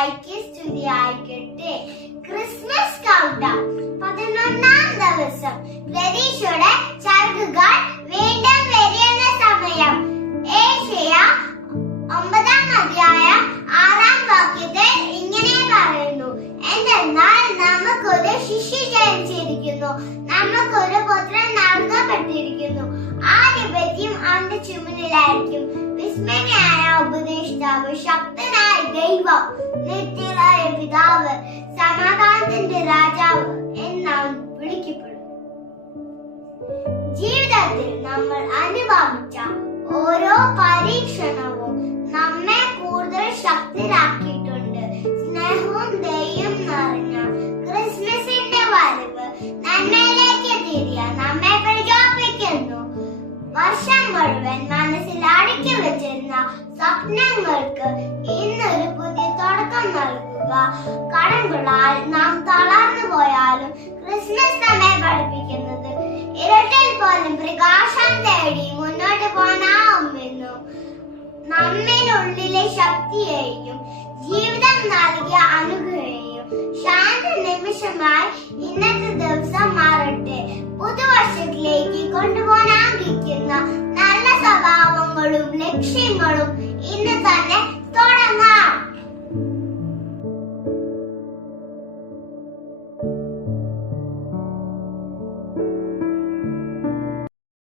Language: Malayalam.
മിശിഹായ്ക്ക് സ്തുതിയായിരിക്കട്ടെ. ക്രിസ്മസ് കൗണ്ട്ഡൗൺ 11ാം ദിവസം. പ്രതീക്ഷയുടെ ചരകുകൾ വീണ്ടും വരുന്ന സമയം. ഏശയ്യ 9-ാം അധ്യായം 6-ാം വാക്യത്തിൽ ഇങ്ങനെ പറയുന്നു: എന്തെന്നാൽ നമുക്കൊരു ശിശു ജനിച്ചിരിക്കുന്നു, നമുക്കൊരു പുത്രൻ നൽകപ്പെട്ടിരിക്കുന്നു, ആധിപത്യം അവന്റെ ചുമലിലായിരിക്കും. വിസ്മയനായ ഉപദേഷ്ടാവ്, ശക്തനായ ദൈവം, നിത്യനായ പിതാവ്, സമാധാനത്തിന്റെ രാജാവ് എന്നവൻ വിളിക്കപ്പെടും. ജീവിതത്തിൽ നമ്മൾ അനുഭവിച്ച ഓരോ പരീക്ഷണവും നമ്മെ കൂടുതൽ ശക്തരാക്കിയിട്ടുണ്ട്. സ്നേഹവും ദയയും നിറഞ്ഞ ക്രിസ്മസിന്റെ വരവ് നന്മയിലേക്ക് തിരിയാൻ നമ്മെ പ്രചോദിപ്പിക്കുന്നു. വർഷം മുഴുവൻ മനസ്സിൽ അടുക്കി വെച്ചിരുന്ന സ്വപ്നങ്ങൾക്ക് ഇന്നൊരു പുതിയ തുടക്കം നൽകുക. കടമ്പുകളാൽ നാം തളർന്നു പോയാലും ക്രിസ്മസ് നമ്മെ പഠിപ്പിക്കുന്നത് ഇരുട്ടിൽ പോലും പ്രകാശം തേടി മുന്നോട്ട് പോകാനാവുമെന്നും നമ്മിനുള്ളിലെ ശക്തിയെയും ജീവിതം നൽകിയ അനുഗ്രഹയും ശാന്ത നിമിഷമായി ഇന്നത്തെ ദിവസം മാറട്ടെ. പുതുവർഷത്തിലേക്ക് കൊണ്ടുപോകാൻ ആഗ്രഹിക്കുന്ന നല്ല സ്വഭാവങ്ങളും ലക്ഷ്യങ്ങളും ഇന്ന് തന്നെ തുടങ്ങാം.